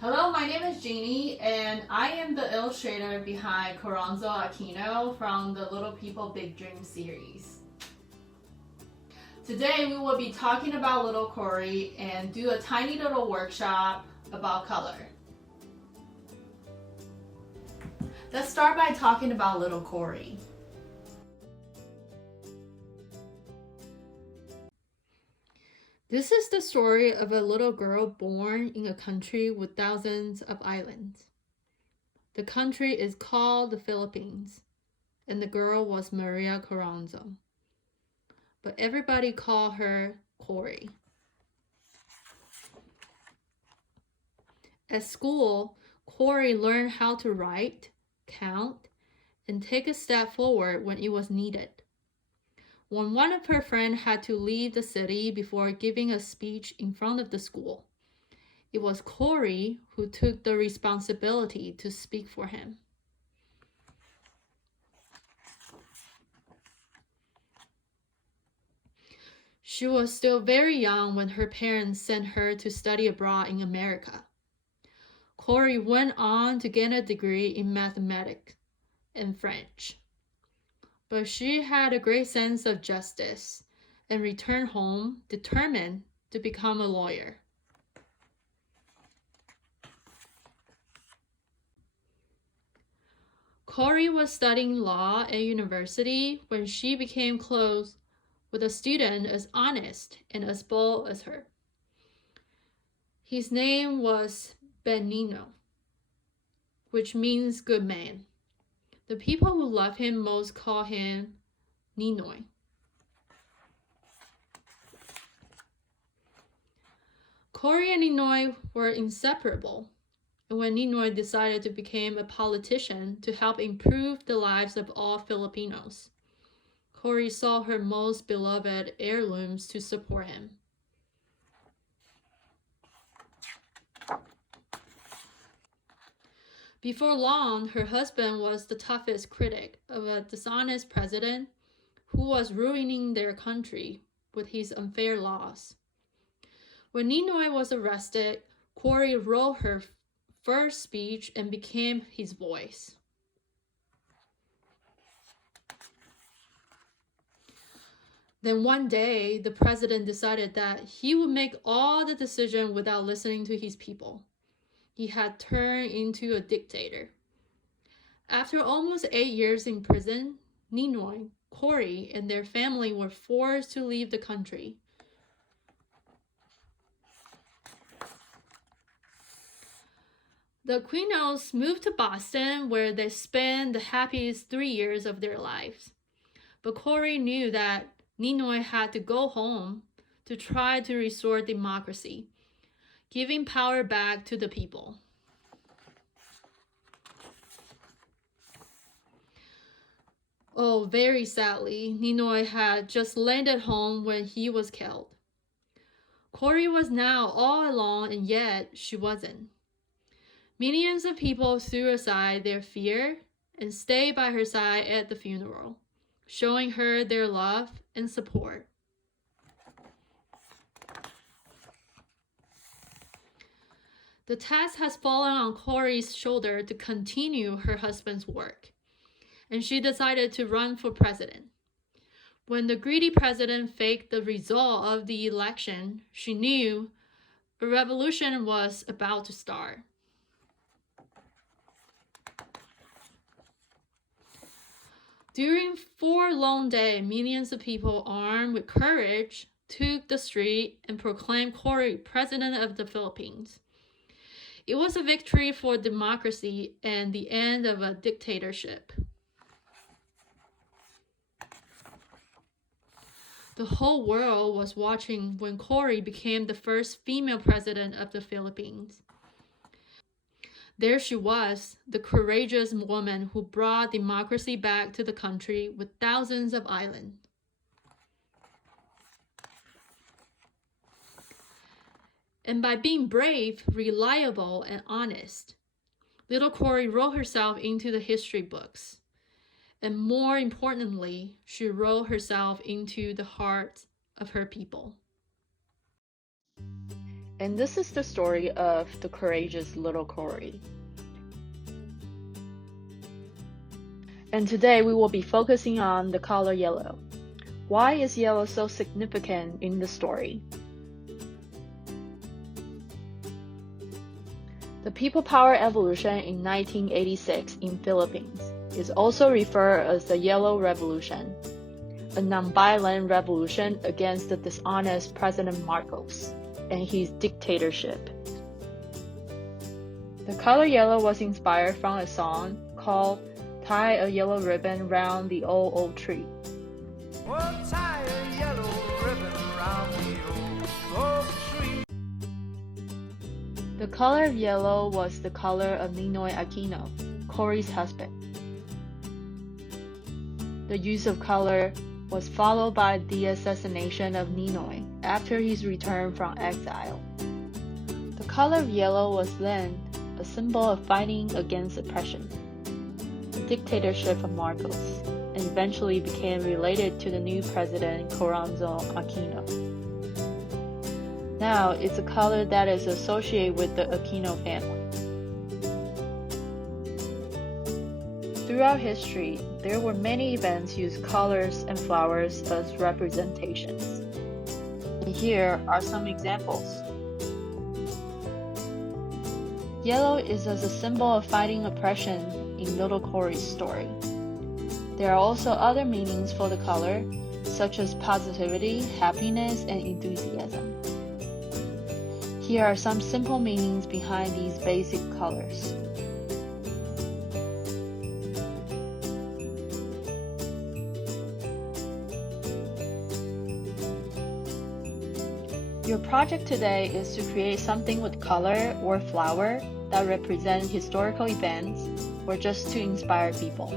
Hello, my name is Ginnie, and I am the illustrator behind Corazon Aquino from the Little People Big Dream series. Today we will be talking about little Cory and do a tiny little workshop about color. Let's start by talking about little Cory. This is the story of a little girl born in a country with thousands of islands. The country is called the Philippines, and the girl was Maria Corazon. But everybody called her Cory. At school, Cory learned how to write, count, and take a step forward when it was needed. When one of her friends had to leave the city before giving a speech in front of the school, it was Cory who took the responsibility to speak for him. She was still very young when her parents sent her to study abroad in America. Cory went on to get a degree in mathematics and French. But she had a great sense of justice and returned home determined to become a lawyer. Cory was studying law at university when she became close with a student as honest and as bold as her. His name was Benigno, which means good man. The people who love him most call him Ninoy. Cory and Ninoy were inseparable, and when Ninoy decided to become a politician to help improve the lives of all Filipinos, Cory sold her most beloved heirlooms to support him. Before long, her husband was the toughest critic of a dishonest president who was ruining their country with his unfair laws. When Ninoy was arrested, Cory wrote her first speech and became his voice. Then one day, the president decided that he would make all the decisions without listening to his people. He had turned into a dictator. After almost 8 years in prison, Ninoy, Cory, and their family were forced to leave the country. The Aquinos moved to Boston, where they spent the happiest 3 years of their lives. But Cory knew that Ninoy had to go home to try to restore democracy, giving power back to the people. Oh, very sadly, Ninoy had just landed home when he was killed. Cory was now all alone, and yet she wasn't. Millions of people threw aside their fear and stayed by her side at the funeral, showing her their love and support. The task has fallen on Cory's shoulder to continue her husband's work, and she decided to run for president. When the greedy president faked the result of the election, she knew a revolution was about to start. During 4 long days, millions of people armed with courage took the street and proclaimed Cory president of the Philippines. It was a victory for democracy and the end of a dictatorship. The whole world was watching when Cory became the first female president of the Philippines. There she was, the courageous woman who brought democracy back to the country with thousands of islands. And by being brave, reliable, and honest, little Cory wrote herself into the history books. And more importantly, she wrote herself into the hearts of her people. and this is the story of the courageous little Cory. And today we will be focusing on the color yellow. Why is yellow so significant in the story? The people power evolution in 1986 in Philippines is also referred as the Yellow Revolution, a nonviolent revolution against the dishonest President Marcos and his dictatorship. The color yellow was inspired from a song called "Tie a Yellow Ribbon Round the Old Tree." Oh, tie a yellow ribbon round the old tree. The color of yellow was the color of Ninoy Aquino, Cory's husband. The use of color was followed by the assassination of Ninoy after his return from exile. The color of yellow was then a symbol of fighting against oppression, the dictatorship of Marcos, and eventually became related to the new president Corazon Aquino. Now it's a color that is associated with the Aquino family. Throughout history, there were many events used colors and flowers as representations. And here are some examples. Yellow is as a symbol of fighting oppression in little Cory's story. There are also other meanings for the color, such as positivity, happiness, and enthusiasm. Here are some simple meanings behind these basic colors. Your project today is to create something with color or flower that represent historical events or just to inspire people.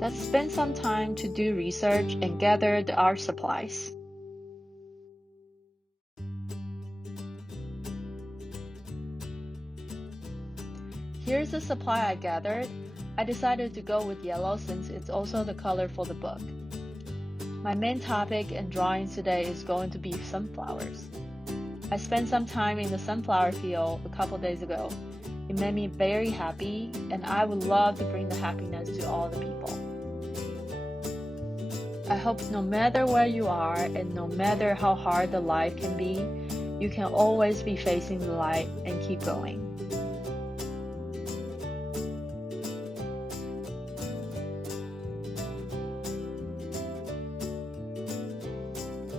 Let's spend some time to do research and gather the art supplies. Here's the supply I gathered. I decided to go with yellow since it's also the color for the book. My main topic and drawings today is going to be sunflowers. I spent some time in the sunflower field a couple days ago. It made me very happy, and I would love to bring the happiness to all the people. I hope no matter where you are and no matter how hard the life can be, you can always be facing the light and keep going.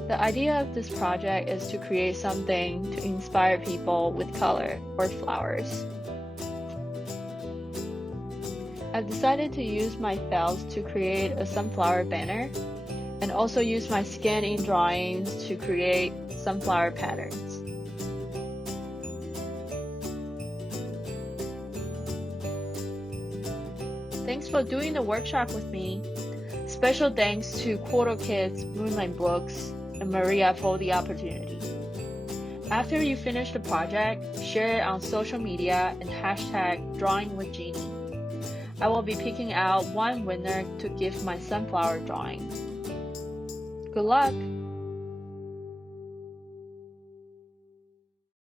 The idea of this project is to create something to inspire people with color or flowers. I've decided to use my felts to create a sunflower banner and also use my scan-in drawings to create sunflower patterns. Thanks for doing the workshop with me. Special thanks to Quarter Kids, Moonlight Books, and Maria for the opportunity. After you finish the project, share it on social media and #DrawingWithGenie. I will be picking out one winner to give my sunflower drawing. Good luck!